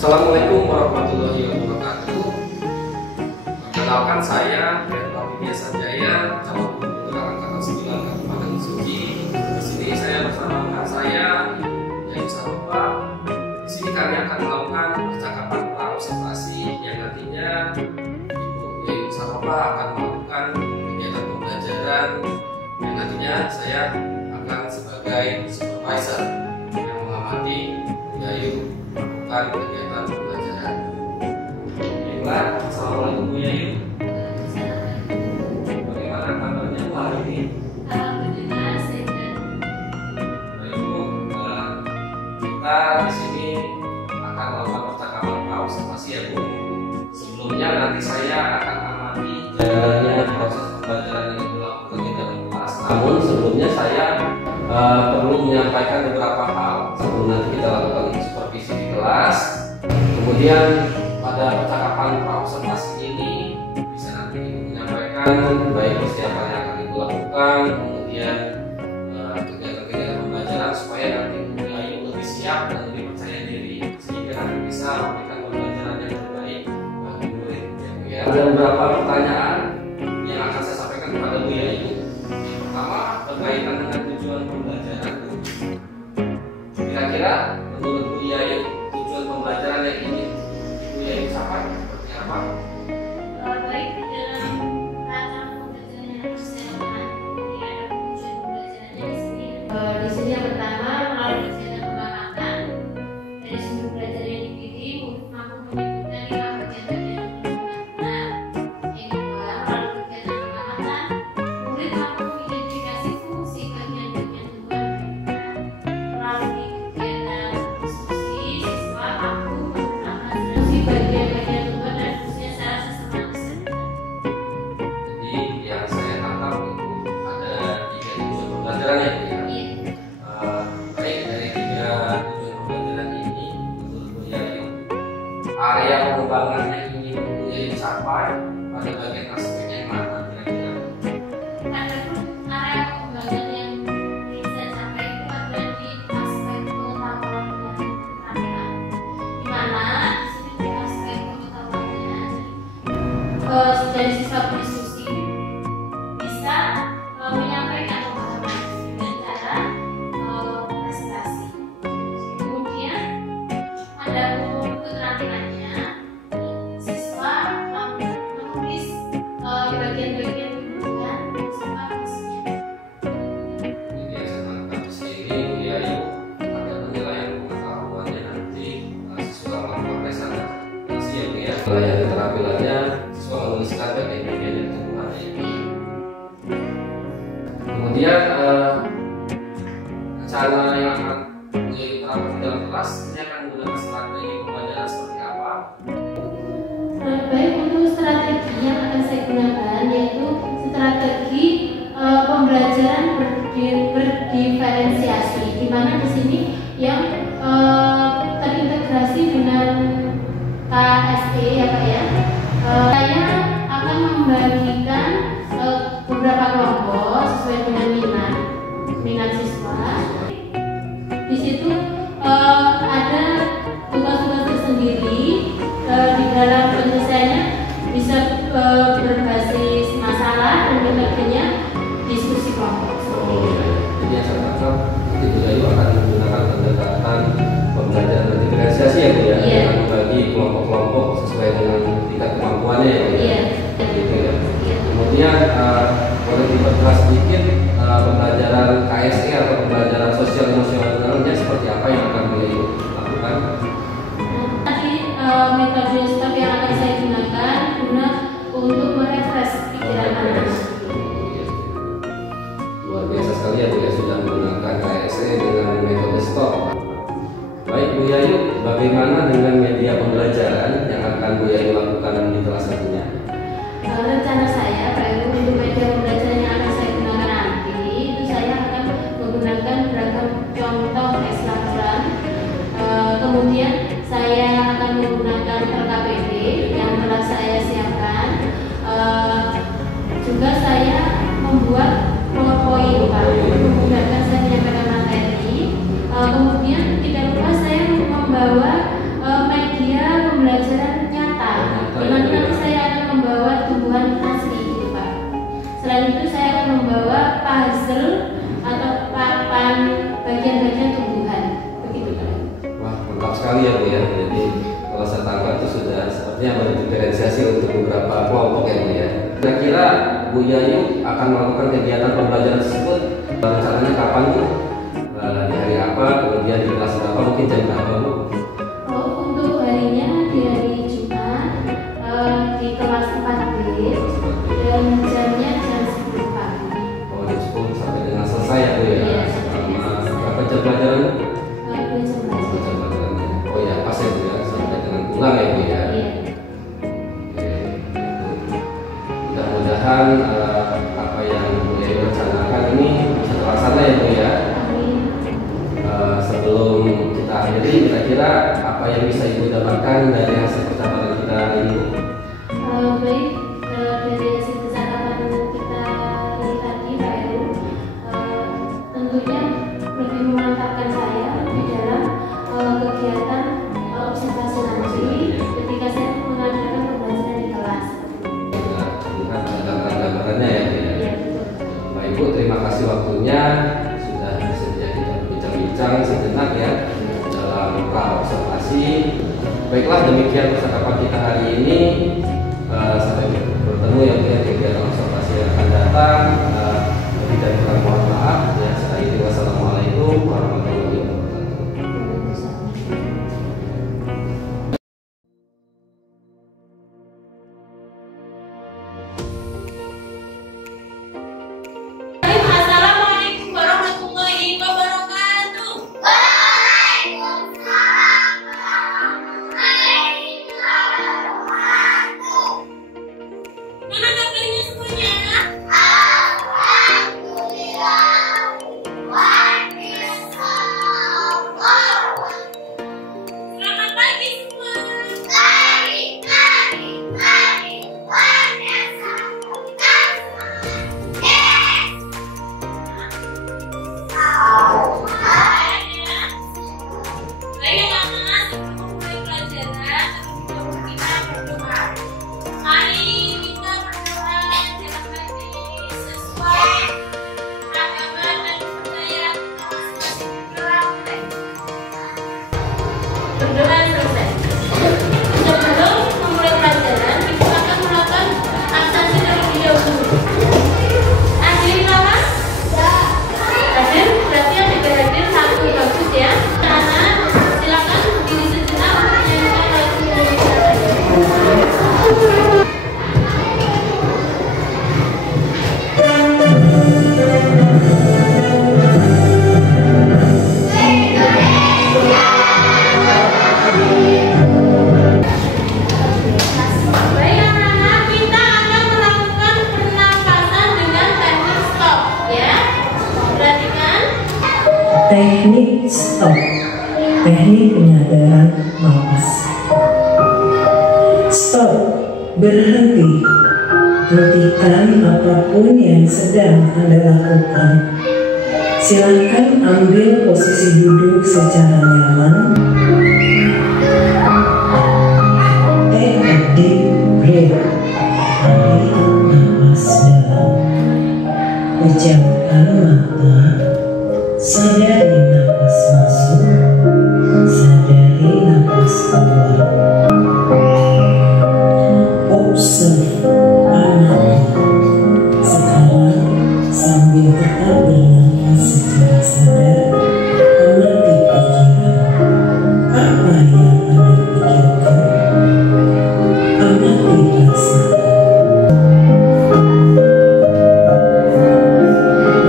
Assalamualaikum warahmatullahi wabarakatuh. Perkenalkan saya Hendra Sanjaya, calon gubernur angkatan 9 Kabupaten Suci. Di sini saya bersama rekan saya, Yayu Saropa. Di sini kami akan melakukan percakapan observasi yang nantinya Ibu Yayu Saropa akan melakukan kegiatan pembelajaran yang nantinya saya akan sebagai supervisor yang mengamati Yayu melakukan kegiatan pembelajaran. Baiklah, assalamualaikum Bu Yayu. Bagaimana kabarnya Bu hari ini? Alhamdulillah sehat. Baik Bu, kita di sini akan melakukan percakapan observasi ya Bu. Sebelumnya nanti saya akan amati jalannya proses pembelajaran yang dilakukan di dalam kelas. Namun sebelumnya saya perlu menyampaikan beberapa hal sebelum nanti kita lakukan supervisi di kelas. Kemudian pada percakapan observasi ini bisa nanti Ibu menyampaikan baik persiapan yang akan Ibu lakukan, kemudian kegiatan-kegiatan pembelajaran supaya nanti Ibu Yayu lebih siap dan lebih percaya diri sehingga nanti bisa memberikan pembelajaran yang terbaik bagi murid ya Bu ya. Ada beberapa pertanyaan yang akan saya sampaikan kepada Bu Yayu. Pertama, berkaitan dengan tujuan pembelajaran. Kira-kira menurut Bu Yayu tujuan pembelajaran yang ingin Bu Yayu capai seperti apa? Baik, dalam rangka pembelajaran yang persiapan, ini ada tujuan pembelajarannya di sini. Di sini yang pertama melalui kegiatan pengamatan dari sumber belajar yang dipilih mampu menyebutkan 5 bagian-bagian pengamatan. Yang kedua, melalui kegiatan pengamatan, murid mampu mengidentifikasi fungsi bagian-bagian tubuhan mereka. Melalui kegiatan diskusi, siswa mampu menggunakan fungsi bagian-bagian tubuhan dan fungsinya secara sistematis. Jadi yang saya tangkap itu ada 3 tujuan pembelajaran ya Bu ya. Iya. Baik, dari 3 tujuan pembelajaran ini menurut Bu Yayu area pengembangan yang ingin Bu Yayu capai pada bagian aspek yang mana kira-kira? Adapun area pengembangan yang bisa sampai itu ada di aspek pengetahuan dan keterampilan, di mana di sini di aspek pengetahuannya dari siswa berdiskusi bisa menyampaikan pemahaman dengan cara presentasi. Kemudian ada keterampilannya, siswa menulis bagian-bagian tubuh dan siswa fungsinya. Jadi yang saya tangkap di sini Bu Yayu ada penilaian pengetahuannya nanti siswa melakukan presentasi ya Bu ya. Penilaian keterampilannya siswa menuliskan bagian-bagian dari tubuhannya. Kemudian cara yang akan Bu Yayu terapkan di dalam kelas ini akan menggunakan strategi pembelajaran seperti apa? Baik, untuk strategi yang akan saya gunakan yaitu strategi pembelajaran berdiferensiasi, di mana di sini yang terintegrasi dengan KSE ya Pak ya. Saya akan membagikan beberapa kelompok sesuai dengan minat siswa. Di situ ada tugas-tugas tersendiri di dalam penyelesaiannya bisa berbasis masalah dan metodenya diskusi kelompok. Jadi yang saya tangkap nanti Bu Yayu akan menggunakan pendekatan pembelajaran berdiferensiasi ya Bu ya, Iya. dengan membagi kelompok-kelompok sesuai dengan tingkat kemampuannya ya Bu ya. Iya. Gitu ya. Iya. Kemudian boleh diperjelas sedikit pembelajaran KSE atau pembelajaran sosial emosionalnya seperti apa yang akan Bu Yayu lakukan? Tadi metode step yang akan saya gunakan guna untuk merefresh pikiran anak. Luar biasa sekali ya Bu ya, sudah menggunakan KSE dengan metode STOP. Baik Bu Yayu, bagaimana dengan media pembelajaran yang akan Bu Yayu lakukan di kelas satunya? Rencana saya baik untuk media pembelajaran yang akan saya gunakan nanti itu saya akan menggunakan beragam contoh ekstrakuler. Kemudian saya akan menggunakan LKPD yang telah saya siapkan. Juga saya membuat PowerPoint untuk memudahkan saya menyampaikan materi. Kemudian tidak lupa saya membawa media artinya berdiferensiasi untuk beberapa kelompok ya Bu ya. Kira-kira Bu Yayu akan melakukan kegiatan pembelajaran tersebut rencananya kapan Bu? Di hari apa, kemudian di kelas berapa, mungkin jam berapa Bu? Untuk harinya di hari Jumat di kelas 4B dan jamnya jam 10 pagi. Jam 10 sampai dengan selesai ya Bu ya? Iya. Berapa jam pelajaran? 2 jam pelajaran. Oh ya, pas ya Bu ya, sampai dengan pulang ya Bu ya? Iya. Oke, mudah-mudahan apa yang Bu Yayu rencanakan ini bisa terlaksana ya Bu ya? Sebelum kita akhiri, kira-kira apa yang bisa Ibu dapatkan dari hasil percakapan kita hari ini? Baik, dari hasil percakapan kita tadi Pak Heru, tentunya lebih memantapkan saya di dalam kegiatan observasi nanti ketika saya mengadakan pembelajaran di kelas. Lihat gambaran-gambarannya ya Bu ya? Iya, betul. Baik Bu, terima kasih waktunya. Bincang sejenak ya dalam pra-observasi. Baiklah, demikian percakapan kita hari ini. Sampai bertemu ya Bu ya kegiatan observasi yang akan datang. Lebih dari kurang mohon maaf. Ya, saya ini wassalamualaikum warahmatullahi wabarakatuh. Assalamualaikum warahmatullahi wabarakatuh. Mana kabarnya semuanya? Selamat pagi semua. Baik anak-anak, sebelum mulai pelajaran, terlebih dahulu kita berdoa. Mari kita berdoa dalam hati sesuai agama dan kepercayaan kita masing-masing. Berdoa selesai. Sebelum memulai pelajaran, kita akan melakukan absensi terlebih dahulu. Hadir kawan? Hadir, berarti yang tidak hadir satu bagus ya. Anak, silakan berdiri sejenak untuk menyanyikan lagu Indonesia Raya. Baik anak-anak, kita akan melakukan pernapasan dengan teknik stop ya. Perhatikan. Teknik stop, teknik penyadaran napas. Stop, berhenti. Hentikan apapun yang sedang Anda lakukan. Silakan ambil posisi duduk secara nyaman. Take a deep breath. Tarik napas dalam. Pejamkan mata. Sadari napas masuk, sadari napas keluar. Observe anatomi. Sekarang sambil tetap bernapas secara sadar, amati pikiran. Apa yang Anda pikirkan? Amati perasaan.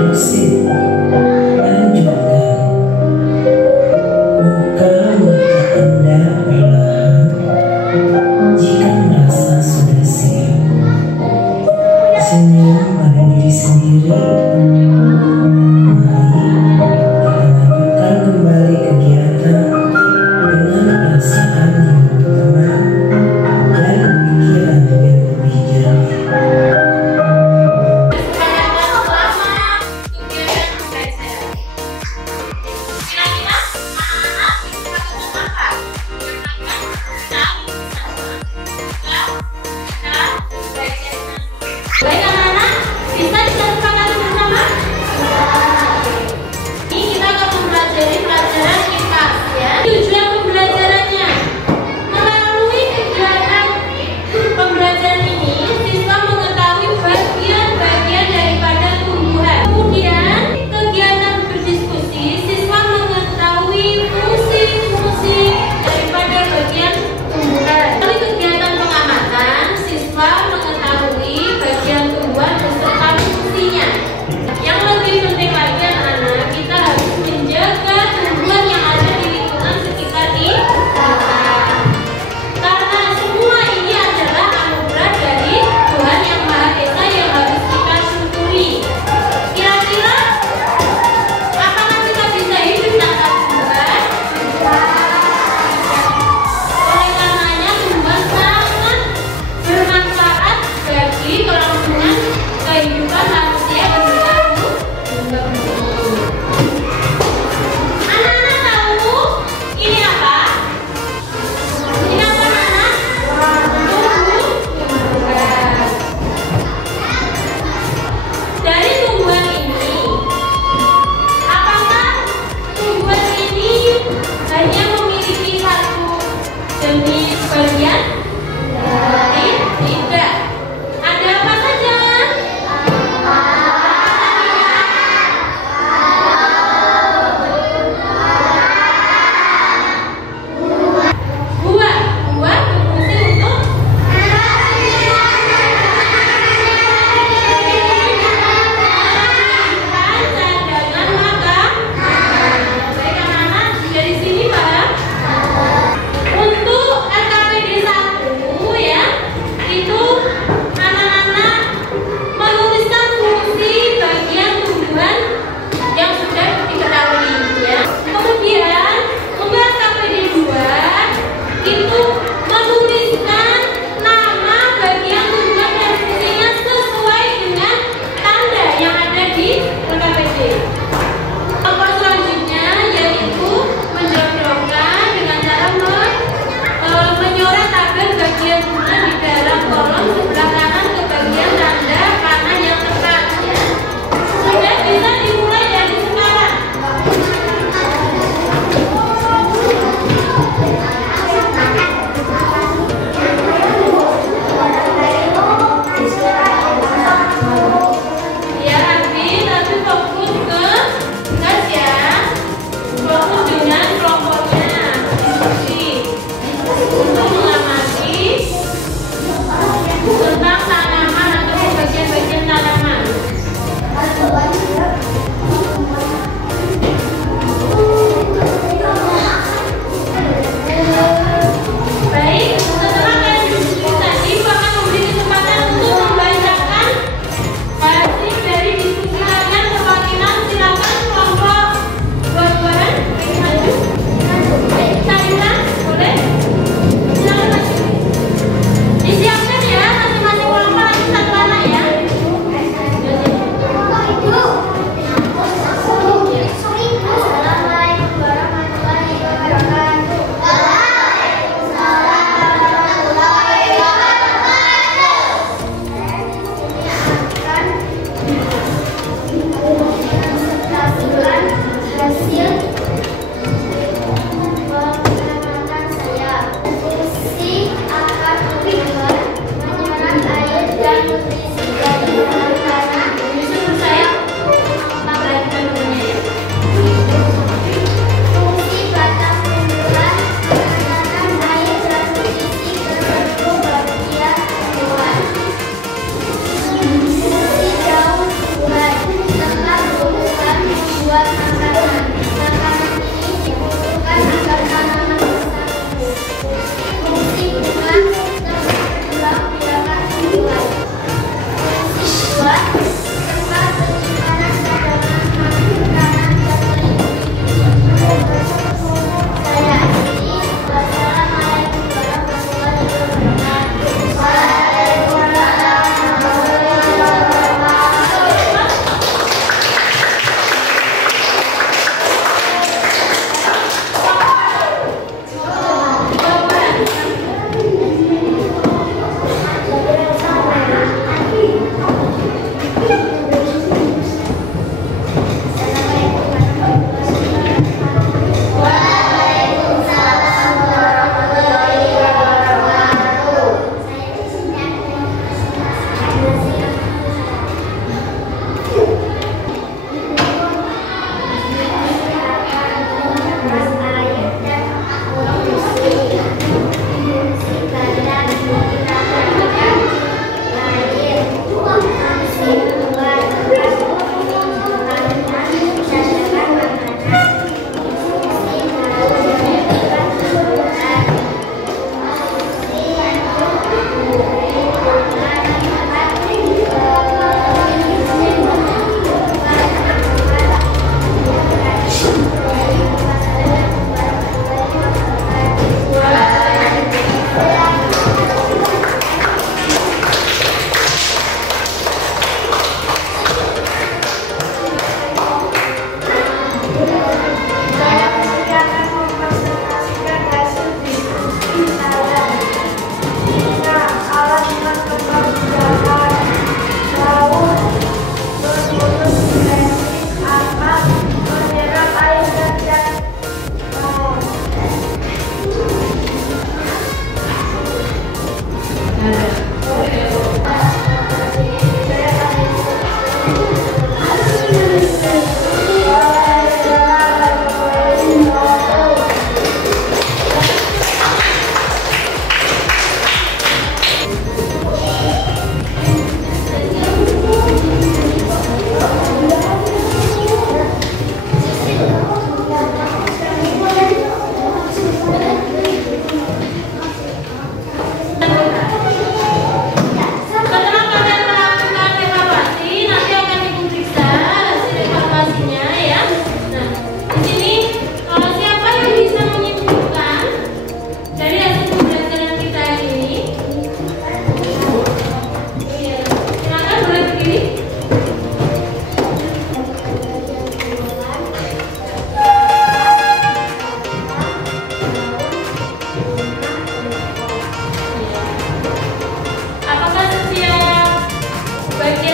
Musik. Lanjutkan. Buka mata Anda perlahan. Jika merasa sudah siap, senyum pada diri sendiri. Mari kita lanjutkan kembali kegiatan dengan perasaan yang tenang dan pikiran yang lebih jernih. Selama kegiatan pembelajaran. Kira-kira anak-anak bisa melakukan apa? Baik anak-anak, bisa kita sepakati bersama? Ini kita akan mempelajari pelajaran IPA ya. Tujuan pembelajarannya melalui kegiatan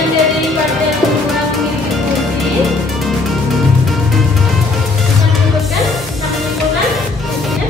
bagian daripada tumbuhan memiliki fungsi. Bisa menyimpulkan? Bisa menyimpulkan fungsinya?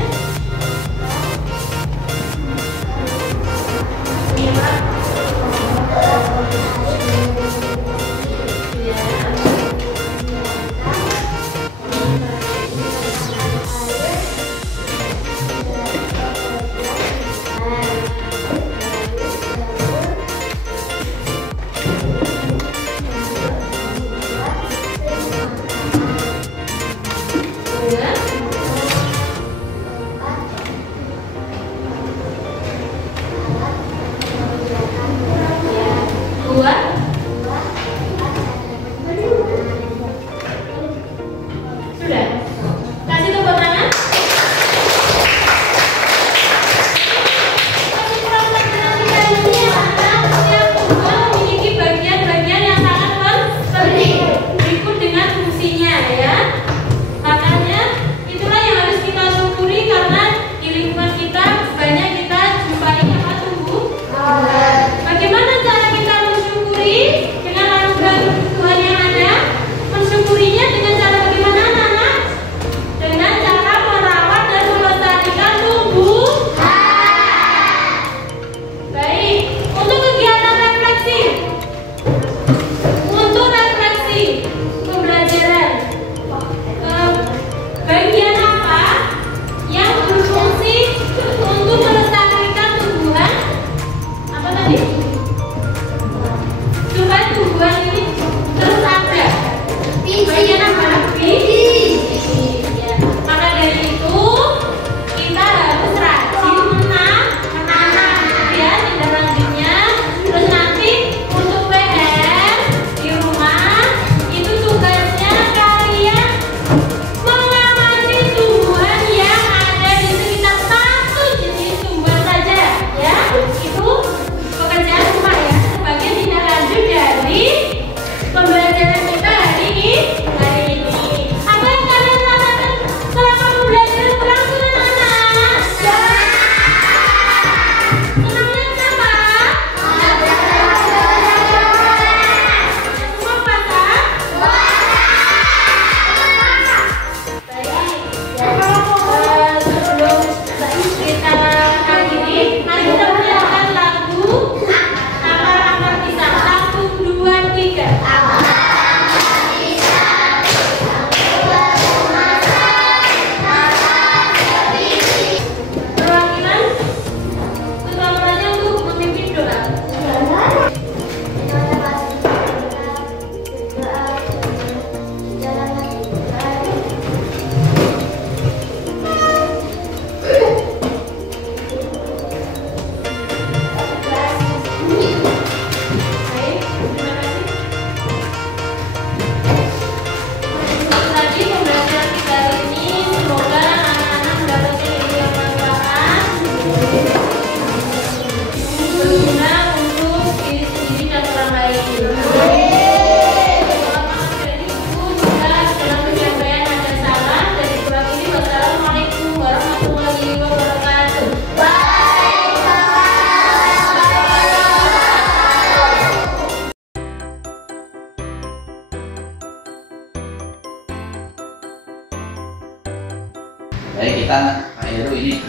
Baik, kita Heru ini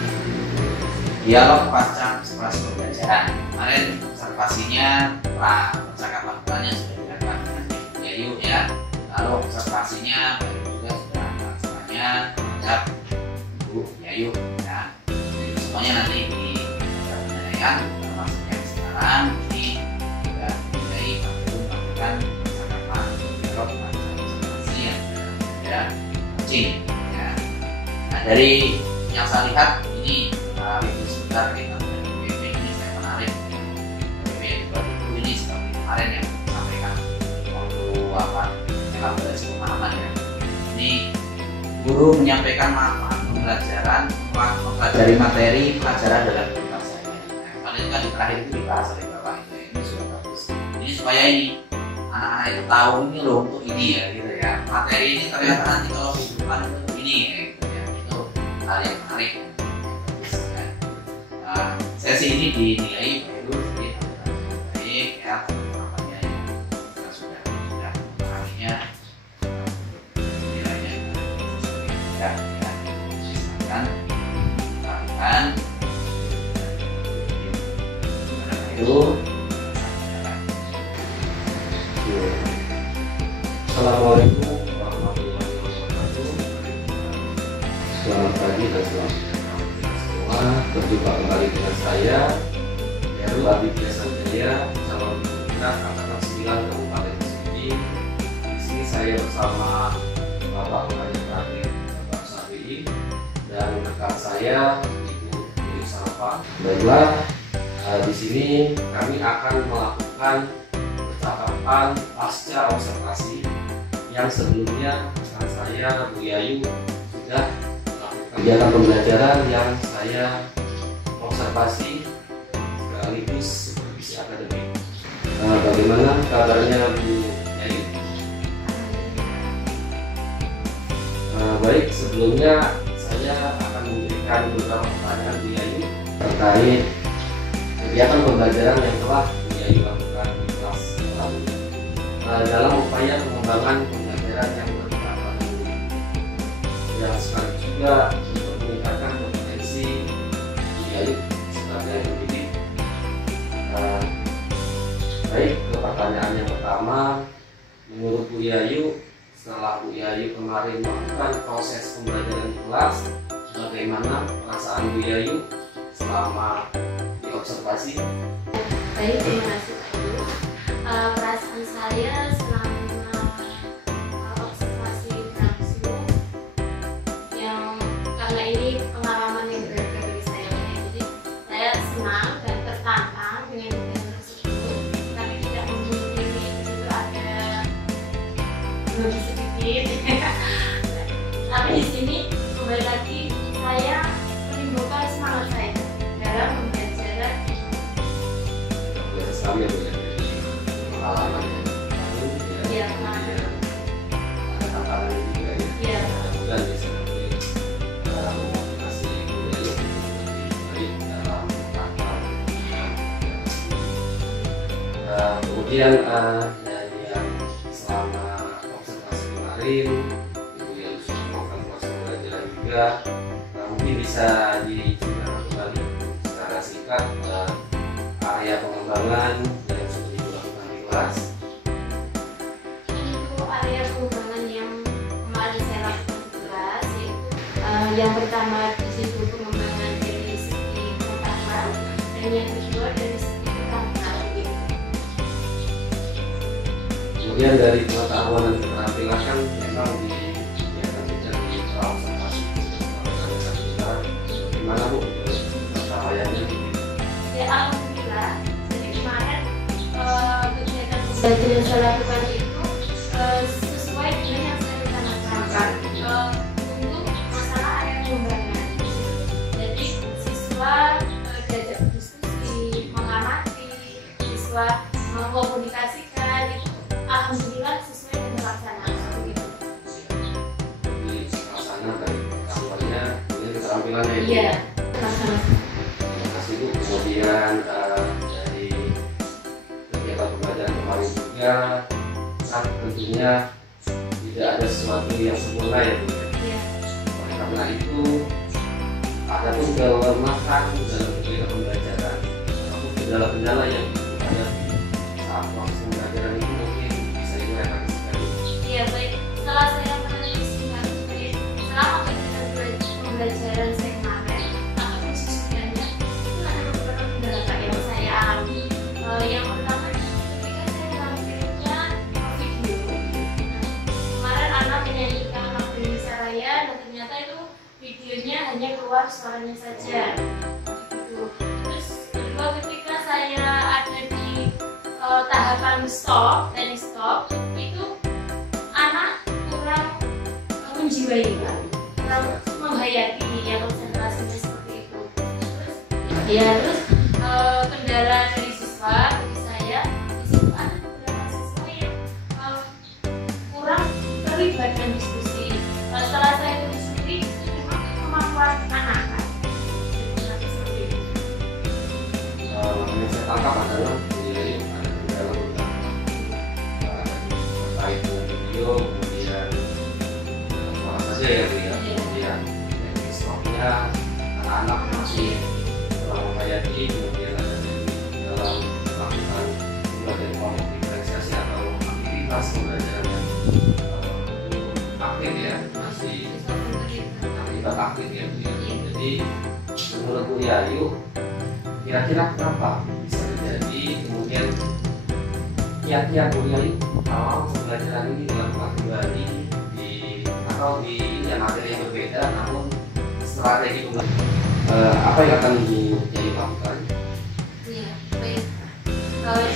dialog pasca eksplorasi pembelajaran. Kemarin observasinya percakapan bulannya sudah dilakukan dengan Yayu ya. Lalu observasinya baru juga sudah laksanakannya terhadap Bu Yayu ya. Jadi semuanya nanti disampaikan termasuk yang sekarang ini juga dimintai Pak Heru melakukan percakapan dialog pasca observasi yang sudah coaching. Dari yang saya lihat ini review sebentar kita PP ini saya menarik PP 2000 ini seperti kemarin yang disampaikan waktu dalam belajar pemahaman ya. Ini guru menyampaikan manfaat pembelajaran mempelajari materi pelajaran dalam kehidupan saya. Kemarin kan di terakhir itu dibahas oleh Bapak ini sudah bagus. Ini supaya ini anak-anak itu tahu ini loh untuk ini ya gitu ya. Materi ini ternyata nanti kalau kehidupan itu ini ya. Hal yang menarik. Sesi ini dinilai baik ya, ya. Silakan tangan Itu. Assalamualaikum warahmatullahi wabarakatuh. Selamat pagi dan selamat siang semua. Berjumpa kembali dengan saya Heru Aditya Sanjaya, calon pimpinan Angkatan 9 Kabupaten Sigi. Di sini saya bersama Bapak Pengajar Terakhir Bapak Sabi dan rekan saya Ibu Dewi Salva. Baiklah, di sini kami akan melakukan percakapan pasca observasi yang sebelumnya rekan saya Bu Yayu sudah melakukan kegiatan pembelajaran yang saya observasi sekaligus supervisi akademik. Bagaimana kabarnya Bu Yayu? Baik, sebelumnya saya akan memberikan beberapa pertanyaan Bu Yayu terkait kegiatan pembelajaran yang telah Bu Yayu lakukan di kelas lalu dalam upaya pengembangan pembelajaran yang berkelanjutan dan sekaligus juga untuk meningkatkan kompetensi Bu Yayu sebagai pendidik. Baik, ke pertanyaan yang pertama, menurut Bu Yayu, setelah Bu Yayu kemarin melakukan proses pembelajaran di kelas, bagaimana perasaan Bu Yayu selama diobservasi? Baik, terima kasih Pak Ibu. Perasaan saya selama observasi berlangsung, yang karena ini pengalaman yang berharga bagi saya, jadi saya senang dan tertantang dengan kegiatan tersebut, tapi tidak memungkiri di situ ada sedikit. Tapi di sini kembali lagi saya menimbulkan semangat saya dalam pembelajaran. Biasa sekali ya Bu ya, jadi pengalaman yang baru ya, Iya, pengalaman. ada tantangan juga ya. Iya. Mudah-mudahan bisa lebih memotivasi Bu Yayu untuk lebih baik dalam rangka. Kemudian dari yang selama observasi kemarin Ibu Yayu sudah melakukan proses pembelajaran juga, mungkin bisa diceritakan kembali secara singkat area pengembangan yang sudah dilakukan di kelas. Untuk area pengembangan yang kemarin saya lakukan di kelas, yaitu yang pertama di situ pengembangan dari segi pengetahuan dan yang kedua dari segi keterampilan. Kemudian dari pengetahuan dan keterampilan kan memang di kegiatan kita di observasi gimana Bu pencapaiannya? Ya, alhamdulillah. Jadi kemarin kegiatan pembelajaran yang saya lakukan itu sesuai dengan yang saya rencanakan untuk masalah area pengembangan. Jadi siswa diajak berdiskusi, mengamati, siswa mengkomunikasikan, itu alhamdulillah sesuai dengan pelaksanaan begitu. Di sana dari pengetahuannya, kemudian keterampilannya itu. Iya, pelaksanaan. Terima kasih Bu. Kemudian dari kegiatan pembelajaran kemarin juga, kan tentunya tidak ada sesuatu yang sempurna ya Bu. Iya. Oleh karena itu, ada pun kelemahan dalam kegiatan pembelajaran, ataupun kendala-kendala yang ada saat proses pembelajaran itu mungkin bisa Ibu refleksikan. Iya, baik. Setelah saya menelitikan selama kegiatan pembelajaran saya kemarin, ataupun sesudahnya, itu ada beberapa kendala yang saya alami. Yang pertama, ketika saya menampilkan video, kemarin anak menyanyikan lagu Indonesia Raya, dan ternyata itu videonya hanya keluar suaranya saja. Gitu. Terus kedua, ketika saya ada di tahapan stop, teknik stop, itu anak kurang menjiwai, kurang menghayati ya, konsentrasinya seperti itu. Terus kendala dari siswa bagi saya, di situ ada beberapa siswa yang kurang terlibat dalam diskusi. Setelah saya diskusi, itu memang kemampuan anak kan. Seperti itu. Yang saya tangkap adalah ada kendala terkait dengan video, kemudian suara saja ya Bu ya. aktif ya, masih terlibat aktif ya Bu ya. Jadi menurut Bu Yayu, kira-kira kenapa bisa terjadi kemudian kiat-kiat Bu Yayu kalau pembelajaran ini dilakukan kembali di materi yang berbeda, namun strategi apa yang akan Bu Yayu lakukan? Iya, baik.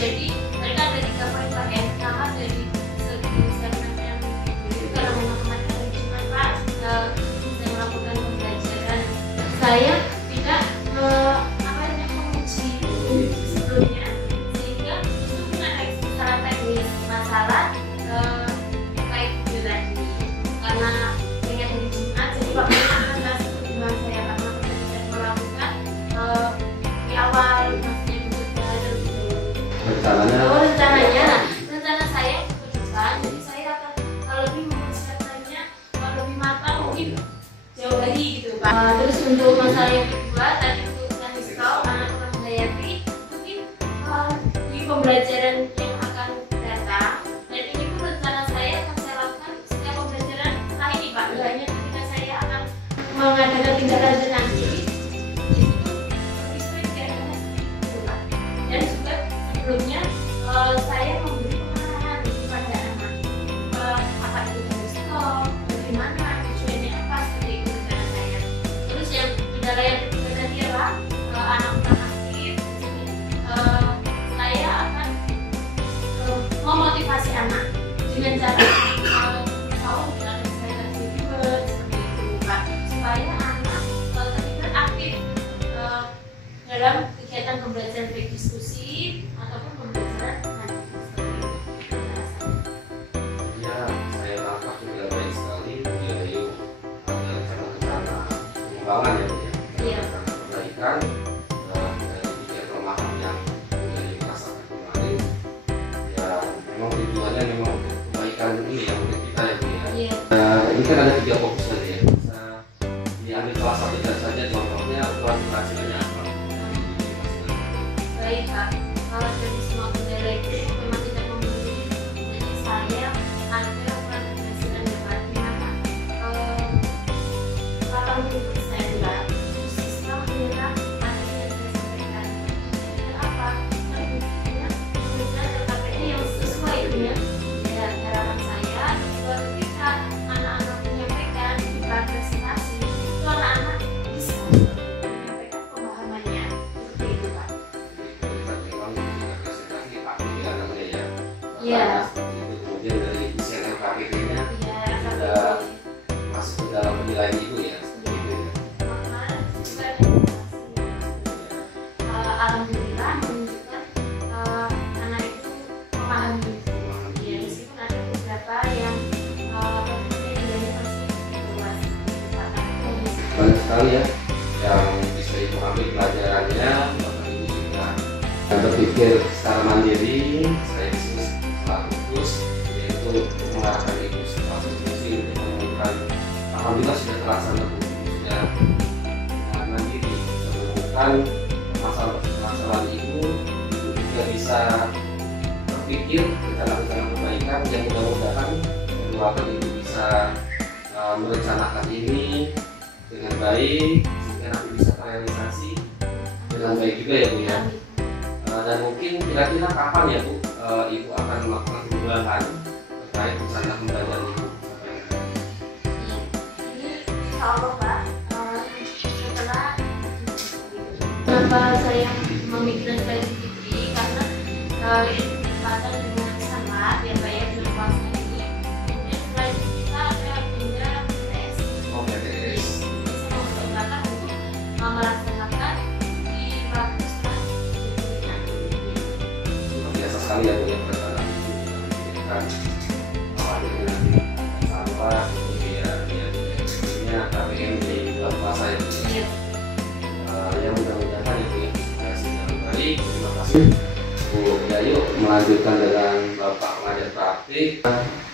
Jadi mereka ada 3 poin Pak. Yang pertama dari segi segmen itu, kalau memang kemarin hari Jumat Pak saya melakukan pembelajaran, saya tidak menguji sebelumnya, sehingga itu pun ada secara teknis masalah terkait video tadi. Karena ingat hari Jumat, jadi Pak akan sebelum saya melakukan di awal rencana saya keputusan, jadi saya akan lebih mempersiapkannya lebih matang, mungkin jauh lagi gitu Pak. Terus untuk masalah yang kedua tadi untuk teknikal anak menghayati mungkin di pembelajaran yang akan datang, dan ini pun rencana saya akan saya lakukan setiap pembelajaran setelah ini Pak. Tidak hanya ketika saya akan mengadakan tindak lanjut nanti, dan juga sebelumnya saya memberi pengarahan kepada anak apa itu harus stop, bagaimana tujuannya apa, seperti itu rencana saya. Terus yang kendala yang ketiga tadi adalah anak aktif. Saya akan memotivasi anak dengan cara tahu dengan saya juga seperti itu Pak, supaya anak terlibat aktif dalam kegiatan pembelajaran baik diskusi ataupun pembelajaran nanti. Ya, saya tangkap juga baik sekali Bu Yayu ada rencana-rencana pengembangan ya Bu ya. Iya. Perbaikan dari 3 kelemahan yang Bu Yayu rasakan kemarin. Ya, memang tujuannya memang untuk kebaikan ini ya untuk kita ya Bu ya. Iya. Ini kan ada 3 fokus tadi ya. Bisa diambil salah satu saja, contohnya keberhasilannya apa? Baik Pak, kalau dari semua kendala itu memang tidak memenuhi, jadi saya ada keberhasilan dapat dimana 80% Pak, khususnya mengenai materi yang saya sampaikan. Kenapa? Karena pembelajaran LKPD yang sesuai dengan harapan saya, bahwa ketika anak-anak menyampaikan di presentasi, itu anak-anak bisa menyampaikan pemahamannya seperti itu Pak. Iya. Kemudian dari desain LKPD-nya Iya, sudah masuk ke dalam penilaian ibu ya. Alhamdulillah menunjukkan anak itu memahami. Ya, meskipun ada beberapa yang nilainya masih luas. Banyak sekali ya yang bisa ibu ambil pelajarannya. Bapak ibu juga berpikir secara mandiri. Saya disini setelah fokus yaitu mengarahkan ibu setelah diskusi untuk menemukan. Alhamdulillah sudah terlaksana sudah dengan mandiri menemukan masalah ibu juga bisa berpikir rencana-rencana perbaikan yang mudah-mudahan menyebabkan ibu bisa merencanakan ini dengan baik sehingga nanti bisa terrealisasi dengan baik juga ya Bu ya. Dan mungkin kira-kira kapan ya Bu ibu akan melakukan perubahan terkait rencana pembelajaran ibu? Ini insya Allah Pak, setelah kenapa saya memikirkan strategi Fitri, karena ini berkaitan dengan sangat ya Pak ya, dengan puasa ini. Kemudian setelah itu kita ada agenda tes. PTS. Saya mengusahakan untuk melaksanakan di waktu setelah Luar biasa sekali ya Bu ya perencanaan ibu memikirkan awalnya nanti sampah kemudian ya KPM di bulan puasa ya Bu ya. Yang mudah-mudahan itu ya hasil yang baik. Terima kasih Bu Yayu. Melanjutkan dengan Bapak pengajar praktik.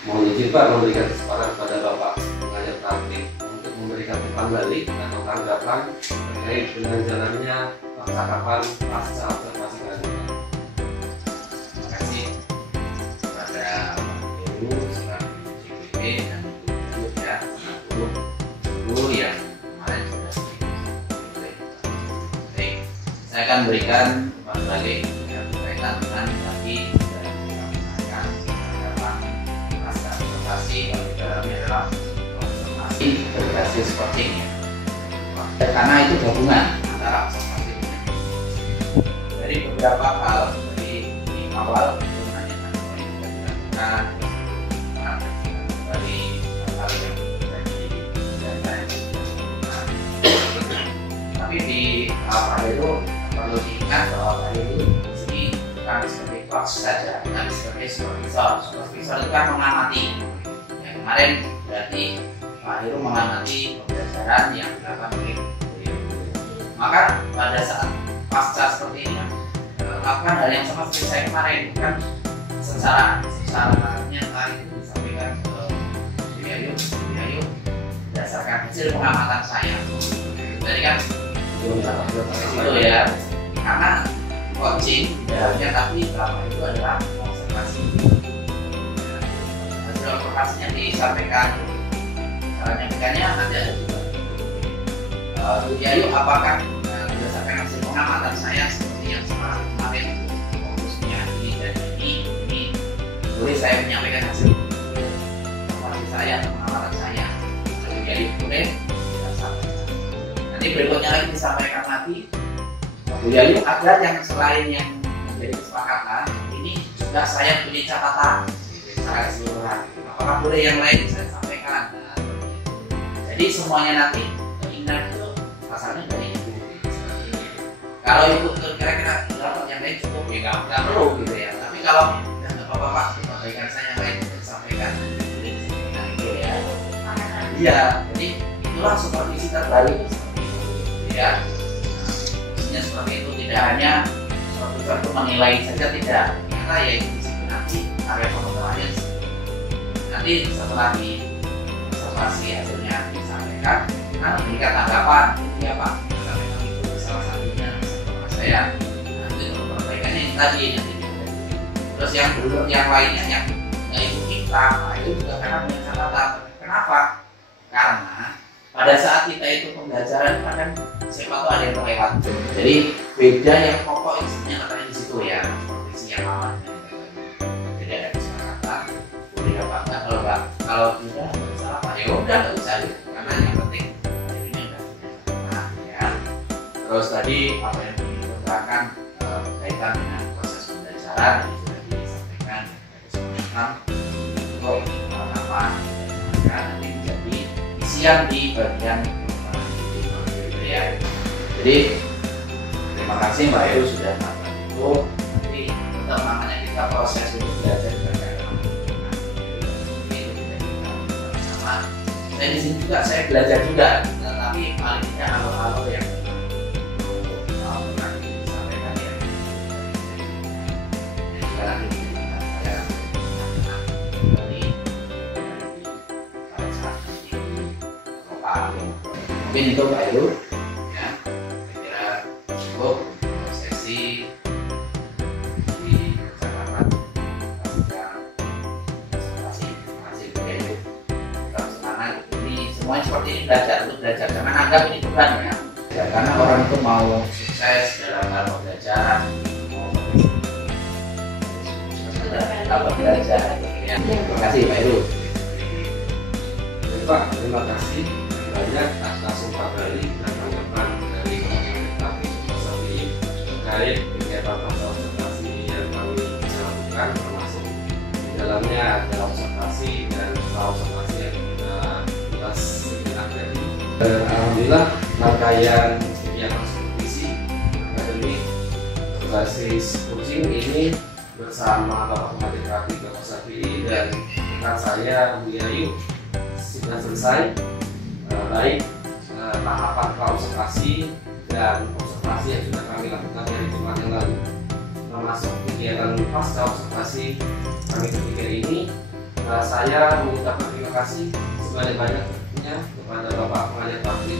Mohon izin Pak memberikan kesempatan kepada Bapak pengajar praktik untuk memberikan umpan balik atau tanggapan terkait dengan jalannya percakapan pasca observasi kelanjutan. Terima kasih kepada Ibu selaku berikan umpan balik yang berkaitan dengan tadi sudah kita menggunakan pasca observasi kalau di dalamnya adalah observasi verifikasi scouting ya. Karena itu gabungan antara observasi dan dari beberapa hal dari di awal itu menanyakan apa yang sudah dilakukan, kembali hal yang terjadi dan tapi di awal itu perlu diingat bahwa Pak Heru di sini bukan sebagai coach saja, tapi sebagai supervisor. Supervisor itu kan mengamati. Yang kemarin berarti Pak Heru mengamati pembelajaran yang dilakukan oleh beliau. Maka pada saat pasca seperti ini lakukan hal yang sama seperti saya kemarin, kan secara nyata itu disampaikan ke Buyayu berdasarkan hasil pengamatan saya. Jadi kan betul ya, karena coaching tidak tapi selama itu adalah observasi. Hasil observasinya disampaikan, cara nyampaikannya ada juga. Buyayu apakah berdasarkan hasil pengamatan saya seperti yang kemarin fokusnya ini dan ini boleh saya menyampaikan hasil observasi saya atau pengamatan saya. Buyayu boleh nanti berikutnya lagi disampaikan lagi Buyayu agar yang selain yang menjadi kesepakatan ini juga saya punya catatan secara keseluruhan. Apakah boleh yang lain saya sampaikan? Nah, jadi semuanya nanti keinginan itu asalnya dari ibu. Kalau ibu kira-kira dapat yang lain cukup ya nggak perlu gitu ya. Tapi kalau nggak apa-apa Pak, perbaikan saya yang lain bisa disampaikan. Nah itu ya. Iya, jadi itulah supervisi terbalik. Ya, maksudnya seperti itu, tidak hanya supervisor itu menilai saja, tidak. Ternyata ya itu disitu nanti area pengembangannya nanti setelah di observasi hasilnya disampaikan, kan memberikan tanggapan, ya Pak, karena memang itu salah satunya sama saya. Nanti untuk perbaikannya ini tadi nanti. Terus yang belum, yang lainnya yang ibu kita, nah itu juga karena punya catatan. Kenapa? Karena pada saat kita itu pembelajaran kan siapa tuh ada yang terlewat. Jadi beda yang pokok isinya katanya di situ ya, seperti yang aman. Jadi ada kesepakatan, boleh apa enggak, kalau tidak salah Pak ya udah nggak usah gitu. Karena yang penting ini udah nah ya. Terus tadi apa yang diterangkan berkaitan dengan proses pembelajaran sudah disampaikan untuk apa nanti menjadi isian di bagian ya. Jadi terima kasih Mbak Heru sudah melakukan itu. Jadi tetap namanya kita proses untuk belajar belajar sama. Saya di sini juga saya belajar juga, tetapi paling tidak hal-hal yang pernah disampaikan ya. Sekarang saya dari pada saat nanti mungkin itu Mbak Heru. Semuanya seperti ini belajar jangan anggap ini bukan ya. Karena orang itu mau sukses dalam hal pembelajaran, mau belajar ya. Terima kasih Pak Heru. Pak, terima kasih banyak atas umpan balik dan tanggapan dari pemerintah seperti terkait kegiatan observasi yang kami bisa lakukan, termasuk di dalamnya ada observasi dan observasi yang kita bahas sejenak tadi. Alhamdulillah rangkaian kegiatan supervisi akademik berbasis coaching ini bersama Bapak Pengajar Praktik Bapak Safiri dan rekan saya Buyayu sudah selesai. Baik tahapan praobservasi dan observasi yang sudah kami lakukan dari Jumat yang lalu, termasuk kegiatan pasca observasi kami ketiga ini. Saya mengucapkan terima kasih sebanyak-banyaknya kepada Bapak Pengajar Praktik